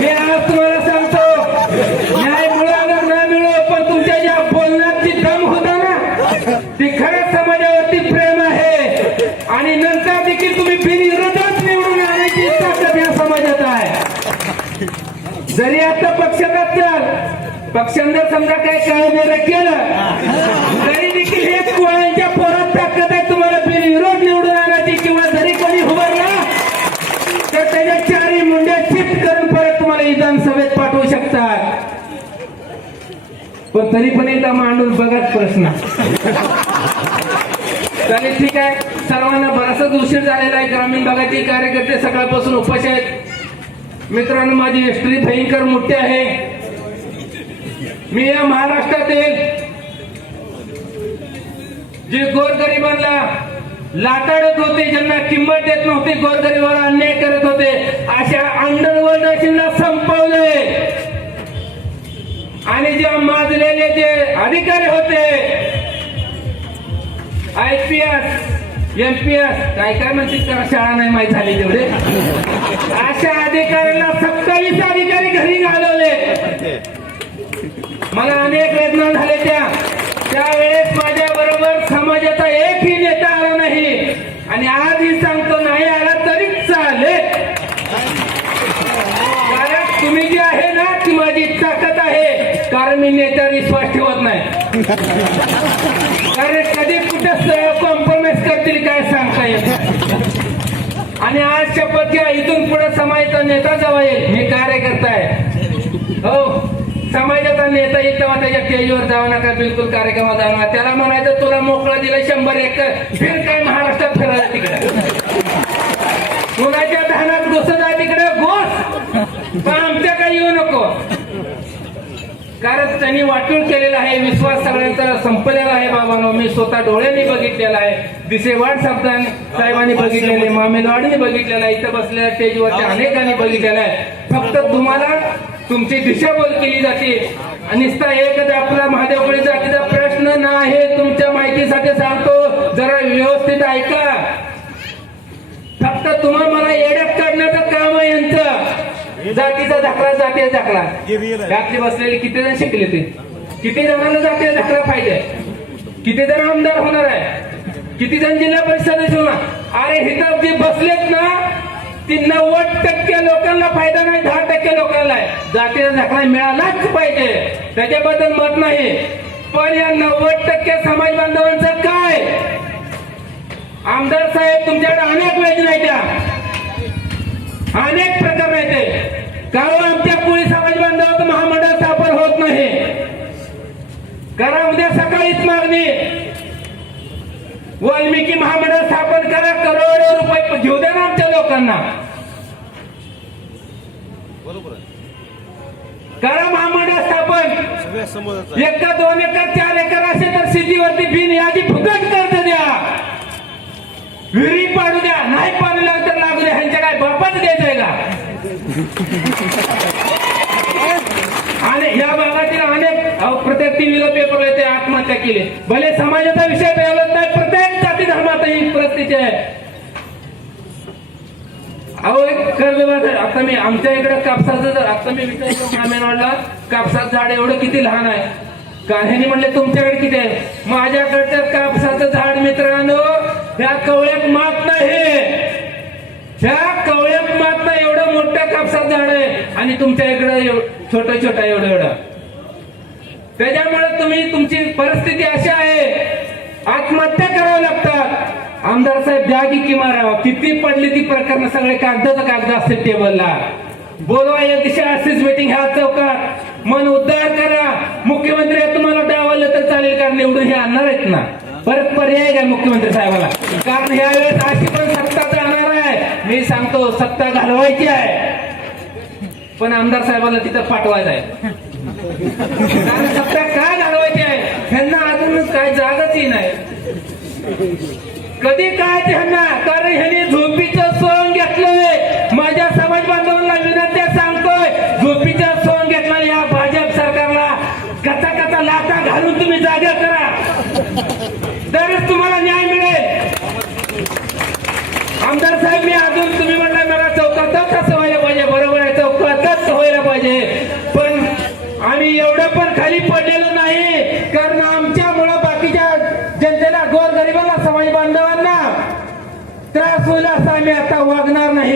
मी आज तुम्हाला सांगतो, न्याय मिळाला न मिळो, पण तुमच्या ज्या बोलण्यात जी दम होता ना, ती खरंच समाजावरती प्रेम आहे. आणि नंतर देखील तुम्ही बिनविरोधात निवडून आणण्याची ताकद या समाजात आहे. जरी आता पक्षात असाल, पक्षांना समजा काही काळबेर केलं तरी देखील हे कोळ्यांच्या पोरात ताकद आहे तुम्हाला बिनविरोध निवडून आणायची. किंवा जरी कोणी उभारला तर त्याच्या चारी मुंड्या चित करून परत तुम्हाला विधानसभेत पाठवू शकतात. पण तरी पण एकदा मांडून बघाच प्रश्न. चालेल, ठीक आहे. सर्वांना बराचसाच उशीर झालेला आहे. ग्रामीण भागातील कार्यकर्ते सकाळपासून उपाशी आहेत. मित्रांनो, माझी हिस्ट्री भयंकर मोठी आहे. मी या महाराष्ट्रातील जे गोरगरिबांना लाटाळत होते, ज्यांना किंमत देत नव्हती, गोरगरिबांना अन्याय करत होते, अशा अंडरवर्ल्डला संपवले. आणि जे माजलेले जे अधिकारी होते, IPS MPS काय काय म्हणतात, त्याला शाळा नाही माहीत झाली तेवढे, अशा अधिकाऱ्यांना 27 अधिकारी घरी घालवले. मला अनेक वेदना झाल्या. त्यावेळेस माझ्या बरोबर समाजाचा एकही नेता आला नाही. आणि आजही सांगतो, नाही आला तरीच चालेल. कारण तुम्ही जी आहे ना, ती माझी ताकद आहे. कारण मी नेत्यावर विश्वास ठेवत नाही. कारण कधी कुठे कॉम्प्रोमाइज करतील काय सांगता येत. आणि आज शपथ घ्या, इथून पुढे समाजाचा नेता जेव्हा येईल, मी कार्यकर्ता आहे. हो, समाजाचा नेता येईल तेव्हा त्याच्या स्टेजवर जाऊ नका, बिलकुल कार्यक्रमात जाऊ नका. त्याला म्हणायचं, तुला मोकळा दिला 100 एकर, फिर काय महाराष्ट्रात फिरायला तिकडे, कुणाच्या धानात घुसत आहे तिकडे घुस, पण आमच्या काही येऊ नको. कारण त्यांनी वाटून केलेला आहे. विश्वास सगळ्यांचा संपलेला आहे. बाबांनो, मी स्वतः डोळ्यांनी बघितलेला आहे. दिसेवाड साहेबांनी बघितलेले, मामेलवाडीने बघितलेला आहे, इथं बसलेल्या स्टेजवरच्या अनेकांनी बघितलेला आहे. फक्त तुम्हाला तुमची दिशाभूल केली जाते. आणि नुसता एकच आपला महादेवकडे जातीचा प्रश्न नाही. तुमच्या माहितीसाठी सांगतो, जरा व्यवस्थित ऐका. फक्त तुम्हाला मला येड्यात काढण्याचं काम आहे यांचं. जातीचा दाखला, जातीय दाखला. रात्री बसलेले किती जण शिकले, ते किती जणांना जातीय दाखला पाहिजे, किती जण आमदार होणार आहे, किती जण जिल्हा परिषद सदस्य होणार. अरे इथं जे बसलेत ना, ती 90% लोकांना फायदा नाही, 10% लोकांना आहे. जातीचा दाखला मिळालाच पाहिजे, त्याच्याबद्दल मत नाही. पण या 90% समाज बांधवांचं काय? आमदार साहेब, तुमच्याकडे अनेक योजना आहेत, अनेक प्रकार आहेत. कारण आमच्या कोळी समाज बांधवांचं महामंडळ स्थापन होत नाही. करा उद्या सकाळीच मागणी, वाल्मिकी महामंडळ स्थापन करा, करोडो रुपये घेऊ द्या ना आमच्या लोकांना. करा महामंडळ स्थापन. 1 का 2 एकर 4 एकर असेल तर शेतीवरती बिन यादी फुकट कर्ज द्या, विहिरी पाडू द्या. नाही पाणी लागलं तर लागू द्या. ह्यांच्या काय बापाच द्यायचंय का? आणि या भागातील अनेक प्रत्येक टीव्हीला पेपर येते, आत्महत्या केली. भले समाजाचा विषय बोलत नाही, प्रत्येक जाती धर्मात ही परिस्थिती आहे. अहो, एक कर्जबाज आहे. आता मी आमच्या इकडे कापसाचं, जर आता मी विचारतो मामेनवाडला, कापसाचं झाड एवढं किती लहान आहे. ह्यांनी म्हणले तुमच्याकडे किती आहे? माझ्याकडचं कापसाचं झाड मित्रांनो ह्या कवळ्यात मात नाही, ह्या कवळ्यात मात नाही. एवढं मोठं कापसाचं झाड आहे आणि तुमच्या इकडे छोटं छोटं एवढं. त्याच्यामुळे तुम्ही, तुमची परिस्थिती अशी आहे, आत्महत्या करावं लागतात. आमदार साहेब द्या की किमारावा, किती पडली ती प्रकरण, सगळे कागद असतील टेबलला. बोलवा एक दिशा अशीच मीटिंग ह्या चौकात, मन उद्धार करा. मुख्यमंत्री तुम्हाला डावलं तर चालेल, कारण निवडून हे आणणार आहेत ना. परत पर्याय काय मुख्यमंत्री साहेबाला, कारण ह्यावेळेस अशी पण सत्ता जाणार आहे. मी सांगतो, सत्ता घालवायची आहे, पण आमदार साहेबाला तिथं पाठवायचं आहे. कारण सत्ता काय घालवायची आहे, ह्यांना अजून काय जागाच नाही. कधी काय त्यांना, कारण ह्यांनी झोपीचं सोंग घेतलंय. माझ्या समाज बांधवांना विनंती सांगतोय, झोपीचं सोंग घेतलं या भाजप सरकारला कचा लाथा घालून तुम्ही जागा करा, तरच तुम्हाला न्याय मिळेल. आमदार साहेब, मी अजून तुम्ही म्हणला मला चौकातच असं व्हायला पाहिजे. बरोबर आहे, चौकातच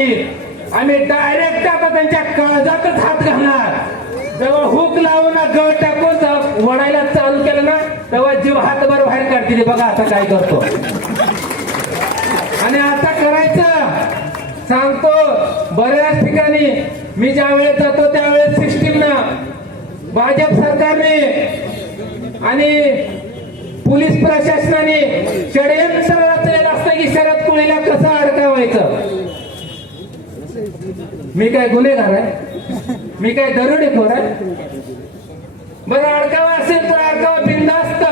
नाहीत, आम्ही डायरेक्ट आता त्यांच्या काळजातच हात घालणार. जेव्हा हुक लावून गळ टाकून वडायला चालू केलं ना, तेव्हा जीव हातभर बाहेर काढतील. बघा आता काय करतो. आणि आता करायचं सांगतो. बऱ्याच ठिकाणी मी ज्या वेळेस जातो त्यावेळेस सिस्टीमनं, भाजप सरकारने आणि पोलीस प्रशासनाने षडयंत्र रचलेलं असतं की शरद कोळीला कसं अडकावायचं. मी काय गुन्हेगार आहे? मी काय दरोडेखोर आहे? बरं अडकावा असेल तर अडकावा बिनधास्त.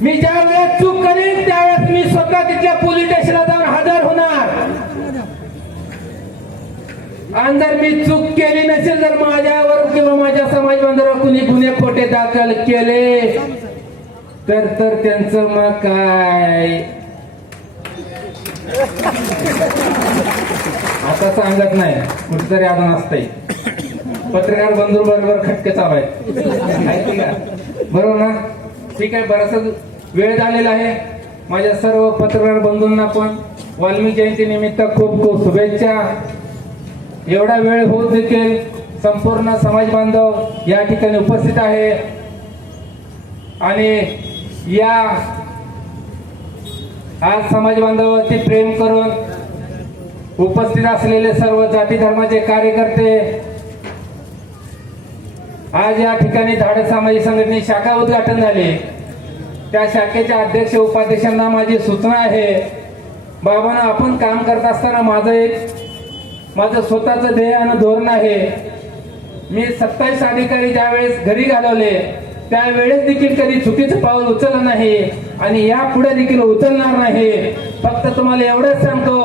मी ज्या वेळेस चूक करीन त्यावेळेस मी स्वतः तिथल्या पोलीस स्टेशनला जाऊन हजर होणार. आणि जर मी चूक केली नसेल, जर माझ्यावर किंवा माझ्या समाज बांधवावर कुणी गुन्हे खोटे दाखल केले तर त्यांचं मग काय आता सांगत नाही, कुठेतरी अजून असतंय. पत्रकार बंधू बरोबर खटके चालू आहेत का? बरोबर ना? ठीक आहे. बराचसा वेळ झालेला आहे. माझ्या सर्व पत्रकार बंधूंना पण वाल्मिकी जयंती निमित्त खूप खूप शुभेच्छा. एवढा वेळ होत देखील संपूर्ण समाज बांधव या ठिकाणी उपस्थित आहे. आणि या आज समाज बांधवावरती प्रेम करून उपस्थित असलेले सर्व जाती धर्माचे कार्यकर्ते, आज या ठिकाणी धाडस सामाजिक संघटने शाखा उद्घाटन झाले. त्या शाखेच्या अध्यक्ष उपाध्यक्षांना माझी सूचना आहे, बाबांना आपण काम करत असताना माझं स्वतःचं ध्येय आणि धोरण आहे. मी 27 अधिकारी ज्यावेळेस घरी घालवले त्यावेळेस देखील कधी चुकीचं पाऊल उचललं नाही आणि यापुढे देखील उचलणार नाही. फक्त तुम्हाला एवढंच सांगतो,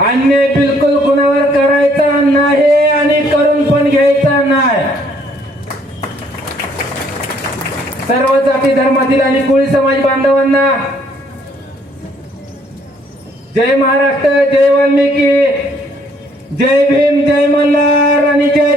अन्याय बिलकुल कुणावर करायचा नाही आणि करून पण घ्यायचा नाही. सर्व जाती धर्मातील आणि कोळी समाज बांधवांना जय महाराष्ट्र, जय वाल्मिकी, जय भीम, जय मल्हार आणि जय